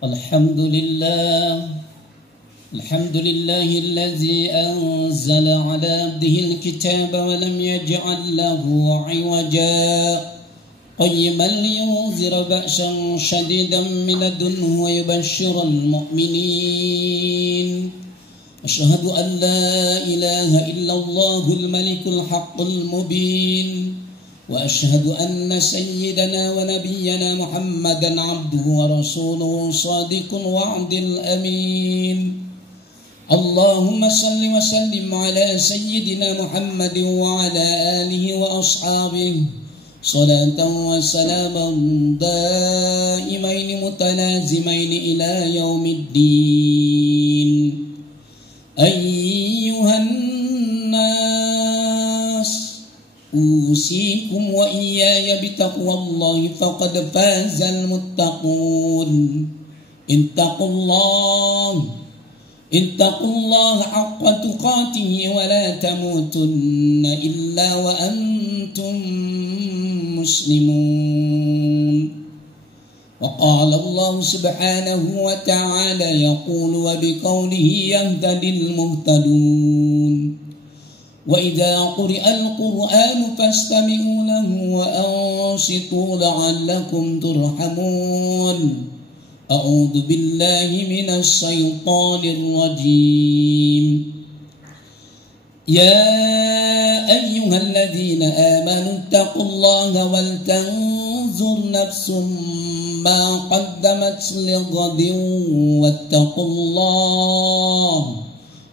الحمد لله الذي أنزل على عبده الكتاب ولم يجعل له عوجا قيما لينذر بأسا شديدا من لدنه ويبشر المؤمنين أشهد أن لا إله إلا الله الملك الحق المبين وأشهد أن سيدنا ونبينا محمدا عبده ورسوله صادق الوعد الأمين اللهم صل وسلم على سيدنا محمد وعلى آله وأصحابه صلاة وسلاما دائمين متلازمين إلى يوم الدين أيها الناس أوصيكم وإياي بتقوى الله فقد فاز المتقون اتقوا الله حق تقاته ولا تموتن إلا وأنتم مسلمون وقال الله سبحانه وتعالى يقول وبقوله يهتدي المهتدون وإذا قرئ القرآن فاستمعوا له وأنصتوا لعلكم ترحمون أعوذ بالله من الشيطان الرجيم يا أيها الذين آمنوا اتقوا الله ولتنظر نفس ما قدمت لغد واتقوا الله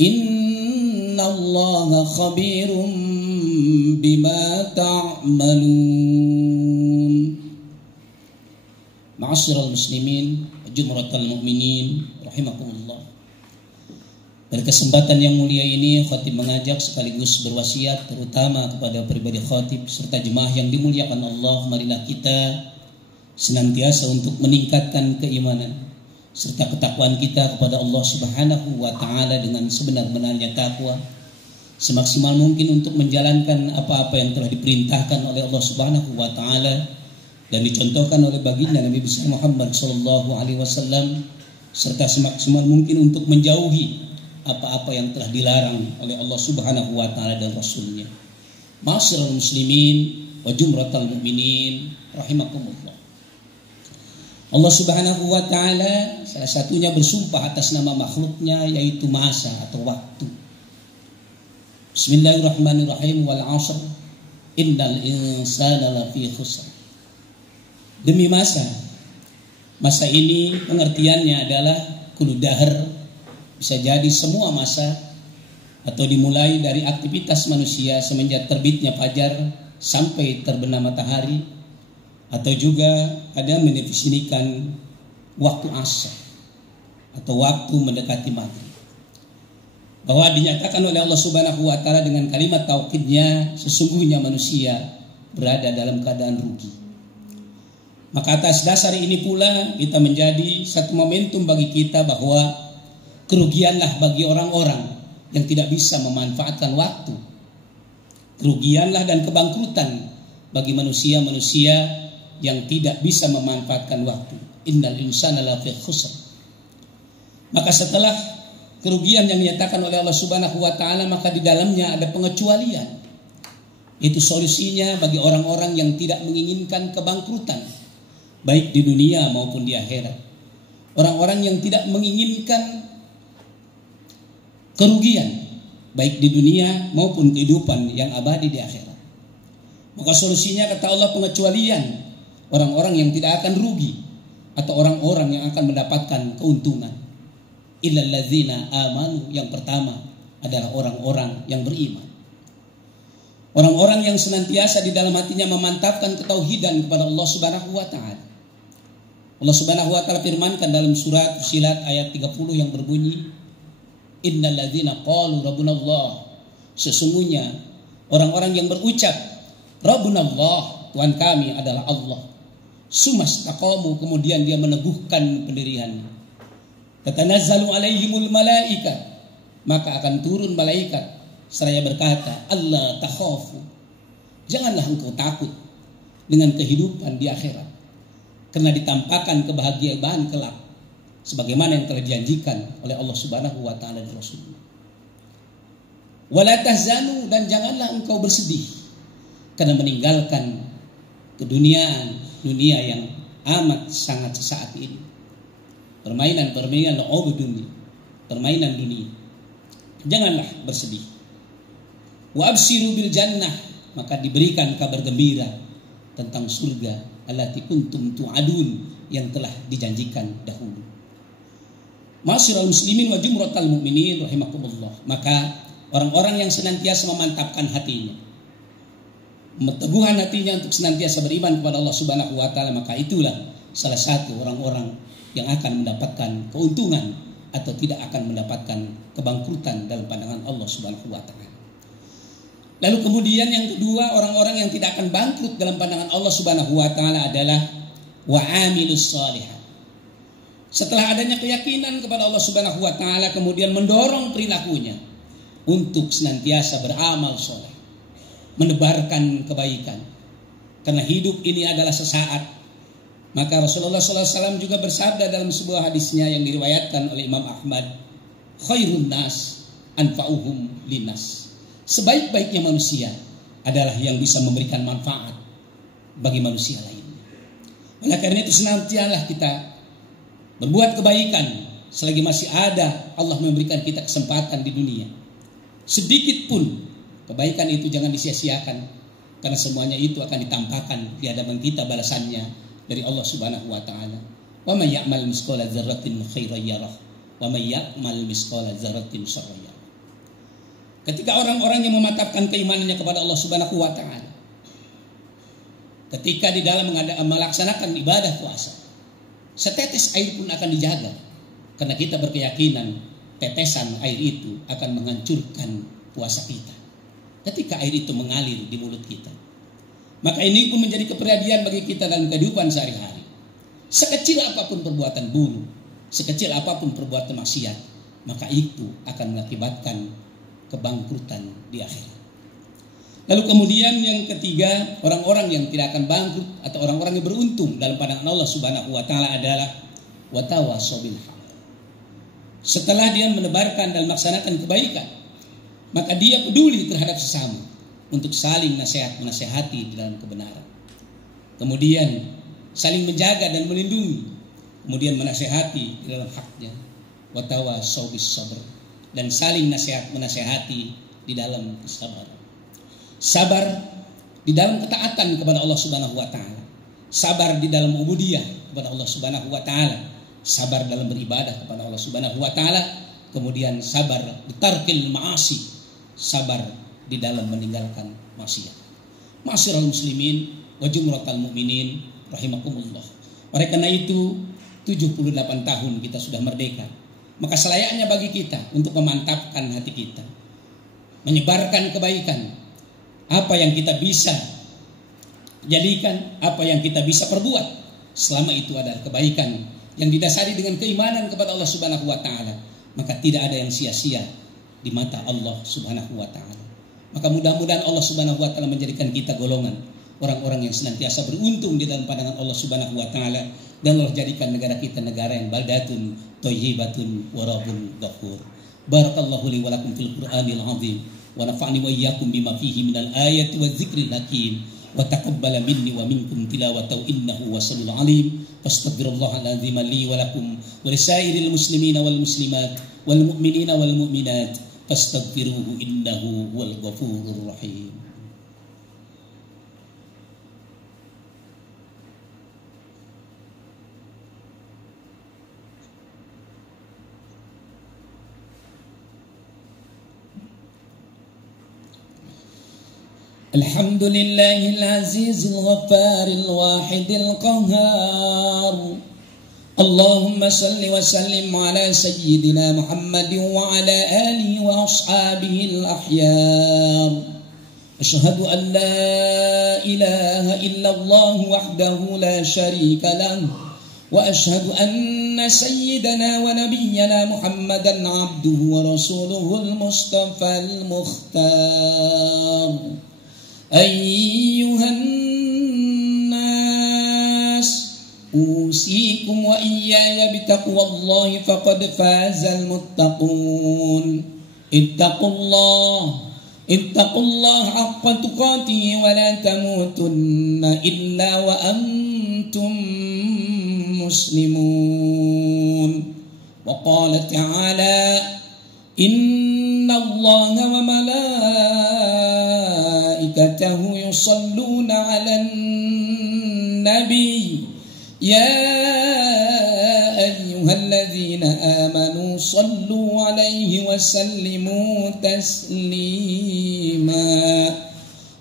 إن الله خبير بما تعملون Ma'asyiral muslimin, jumratal mu'minin, rahimakumullah. Pada kesempatan yang mulia ini, khatib mengajak sekaligus berwasiat terutama kepada pribadi khatib serta jemaah yang dimuliakan Allah. Marilah kita senantiasa untuk meningkatkan keimanan serta ketakwaan kita kepada Allah Subhanahu wa taala dengan sebenar-benarnya takwa, semaksimal mungkin untuk menjalankan apa-apa yang telah diperintahkan oleh Allah Subhanahu wa taala dan dicontohkan oleh baginda Nabi besar Muhammad sallallahu alaihi wasallam, serta semaksimal mungkin untuk menjauhi apa-apa yang telah dilarang oleh Allah Subhanahu wa taala dan Rasulnya. Ma'asyiral muslimin wa jumratal mu'minin rahimakumullah. Allah Subhanahu wa taala salah satunya bersumpah atas nama makhluknya, yaitu masa atau waktu. Bismillahirrahmanirrahim, wal 'ashr innal insana lafi khusr. Demi masa ini pengertiannya adalah kullu dahr, bisa jadi semua masa atau dimulai dari aktivitas manusia semenjak terbitnya fajar sampai terbenam matahari, atau juga ada mendefinisikan waktu asar atau waktu mendekati maghrib, bahwa dinyatakan oleh Allah Subhanahu wa taala dengan kalimat taukidnya, sesungguhnya manusia berada dalam keadaan rugi. Maka atas dasar ini pula kita menjadi satu momentum bagi kita bahwa kerugianlah bagi orang-orang yang tidak bisa memanfaatkan waktu. Kerugianlah dan kebangkrutan bagi manusia-manusia yang tidak bisa memanfaatkan waktu. Innal insana lafi khusr. Maka setelah kerugian yang dinyatakan oleh Allah Subhanahu wa taala, maka di dalamnya ada pengecualian. Itu solusinya bagi orang-orang yang tidak menginginkan kebangkrutan, baik di dunia maupun di akhirat. Orang-orang yang tidak menginginkan kerugian, baik di dunia maupun kehidupan yang abadi di akhirat. Maka solusinya kata Allah pengecualian orang-orang yang tidak akan rugi atau orang-orang yang akan mendapatkan keuntungan. Illal ladzina amanu, yang pertama adalah orang-orang yang beriman. Orang-orang yang senantiasa di dalam hatinya memantapkan ketauhidan kepada Allah Subhanahu wa taala. Allah Subhanahu wa taala firmankan dalam surat Fussilat ayat 30 yang berbunyi, innal ladzina qalu rabbunallah, sesungguhnya orang-orang yang berucap rabbunallah, Tuhan kami adalah Allah, sumastaqamu, kemudian dia meneguhkan pendiriannya, tatanazzalu alaihimul malaika, maka akan turun malaikat seraya berkata, Allah takhafu, janganlah engkau takut dengan kehidupan di akhirat, karena ditampakkan kebahagiaan kelak. sebagaimana yang telah dijanjikan oleh Allah Subhanahu wa taala dan Rasulnya. Wala tahzanu, dan janganlah engkau bersedih karena meninggalkan keduniaan, dunia yang amat sangat sesaat ini. Permainan dunia. Janganlah bersedih. Wa abshiru bil jannah, maka diberikan kabar gembira tentang surga allati kuntum tu'adun, yang telah dijanjikan dahulu. Ma'asyiral muslimin wa jumratal mu'minin rahimakumullah. Maka orang-orang yang senantiasa memantapkan hatinya, teguhan hatinya untuk senantiasa beriman kepada Allah Subhanahu wa taala, maka itulah salah satu orang-orang yang akan mendapatkan keuntungan atau tidak akan mendapatkan kebangkrutan dalam pandangan Allah Subhanahu wa taala. Lalu kemudian yang kedua, orang-orang yang tidak akan bangkrut dalam pandangan Allah Subhanahu wa taala adalah wa amilus shalihat. Setelah adanya keyakinan kepada Allah Subhanahu wa taala, kemudian mendorong perilakunya untuk senantiasa beramal soleh, menebarkan kebaikan. Karena hidup ini adalah sesaat. Maka Rasulullah SAW juga bersabda dalam sebuah hadisnya yang diriwayatkan oleh Imam Ahmad, khairun nas anfa'uhum linnas. Sebaik-baiknya manusia adalah yang bisa memberikan manfaat bagi manusia lainnya. Oleh karena itu senantiasa kita berbuat kebaikan selagi masih ada Allah memberikan kita kesempatan di dunia. Sedikit pun kebaikan itu jangan disia-siakan, karena semuanya itu akan ditampakkan di hadapan kita balasannya dari Allah Subhanahu wa taala. Wa may ya'mal misqala dzarratin khairan yarah wa may ya'mal misqala dzarratin syarran yarah. Ketika orang-orang yang memantapkan keimanannya kepada Allah Subhanahu wa taala, ketika di dalam melaksanakan ibadah puasa, setetes air pun akan dijaga, karena kita berkeyakinan tetesan air itu akan menghancurkan puasa kita ketika air itu mengalir di mulut kita. Maka ini pun menjadi keprihatinan bagi kita dalam kehidupan sehari-hari. Sekecil apapun perbuatan buruk, sekecil apapun perbuatan maksiat, maka itu akan mengakibatkan kebangkrutan di akhirat. Lalu kemudian yang ketiga, orang-orang yang tidak akan bangkrut atau orang-orang yang beruntung dalam pandangan Allah Subhanahu wa taala adalah watawassaw bil haq. Setelah dia menebarkan dan melaksanakan kebaikan, maka dia peduli terhadap sesama untuk saling menasehati di dalam kebenaran. Kemudian saling menjaga dan melindungi, kemudian menasehati di dalam haknya. Watawassaw bis sabr, dan saling menasehati di dalam kesabaran. Sabar di dalam ketaatan kepada Allah Subhanahu wa taala. Sabar di dalam ubudiyah kepada Allah Subhanahu wa taala. Sabar dalam beribadah kepada Allah Subhanahu wa taala. Kemudian sabar di tarkil ma'asi. Sabar di dalam meninggalkan maksiat. Ma'asyiral muslimin wa jumratal mu'minin rahimakumullah. Oleh karena itu 78 tahun kita sudah merdeka. Maka selayaknya bagi kita untuk memantapkan hati kita, menyebarkan kebaikan. Apa yang kita bisa jadikan, apa yang kita bisa perbuat, selama itu adalah kebaikan yang didasari dengan keimanan kepada Allah Subhanahu wa taala, maka tidak ada yang sia-sia di mata Allah Subhanahu wa taala. Maka mudah-mudahan Allah Subhanahu wa taala menjadikan kita golongan orang-orang yang senantiasa beruntung di dalam pandangan Allah Subhanahu wa taala, dan Allah jadikan negara kita negara yang baldatun thayyibatun wa rabbun ghafur. Barakallahu li wa lakum fil Qur'anil azim wa nafa'ni wa iyyakum bima fihi minal ayati wadh-dhikril hakim wa taqabbala minni wa minkum tilawatahu innahu wasamiul alim. Fastaghfirullahal azim li wa lakum wa lisairil muslimina wal muslimat wal mu'minina wal mu'minat fastaghfiruhu innahu wal ghafurur rahim. الحمد لله العزيز الغفار الواحد القهار. اللهم صل وسلم على سيدنا محمد وعلى آله وأصحابه الأخيار. أشهد أن لا إله إلا الله وحده لا شريك له وأشهد أن سيدنا ونبينا محمدا عبده ورسوله المصطفى المختار. أيها الناس أوصيكم وإياي بتقوى الله فقد فاز المتقون اتقوا الله حق تقاته ولا تموتن إلا وأنتم مسلمون. وقال تعالى إن الله وملائكته يصلون على النبي يا أيها الذين آمنوا صلوا عليه وسلموا تسليما.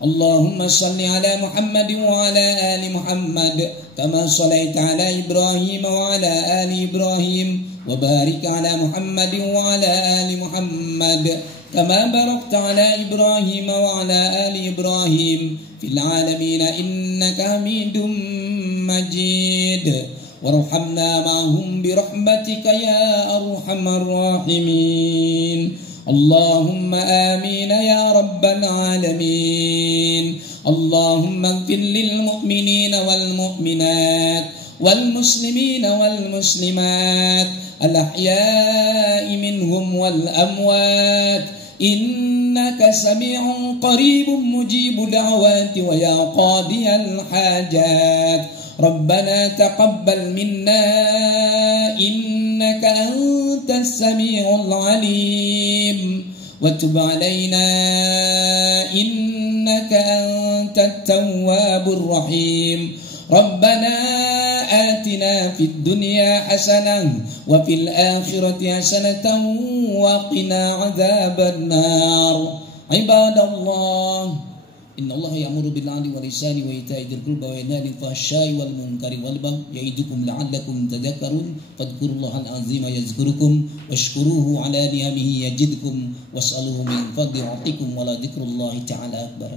اللهم صل على محمد وعلى آل محمد كما صليت على إبراهيم وعلى آل إبراهيم وبارك على محمد وعلى آل محمد كما باركت على إبراهيم وعلى آل إبراهيم في العالمين إنك حميد مجيد. وارحمنا معهم برحمتك يا أرحم الراحمين. اللهم آمين يا رب العالمين. اللهم اغفر للمؤمنين والمؤمنات والمسلمين والمسلمات الأحياء منهم والأموات إنك سميع قريب مجيب دعوات ويا قاضي الحاجات. ربنا تقبل منا إنك أنت السميع العليم وتب علينا إنك أنت التواب الرحيم. ربنا آتنا في الدنيا حسنة وفي الآخرة حسنة وقنا عذاب النار. عباد الله إن الله يأمر بالعدل والإحسان وإيتاء ذي القربى وينهى عن الفحشاء والمنكر والبغي يعظكم لعلكم تذكرون. فاذكروا الله العظيم يذكركم واشكروه على نعمه يزدكم واسألوه من فضله يعطيكم ولذكر الله تعالى أكبر.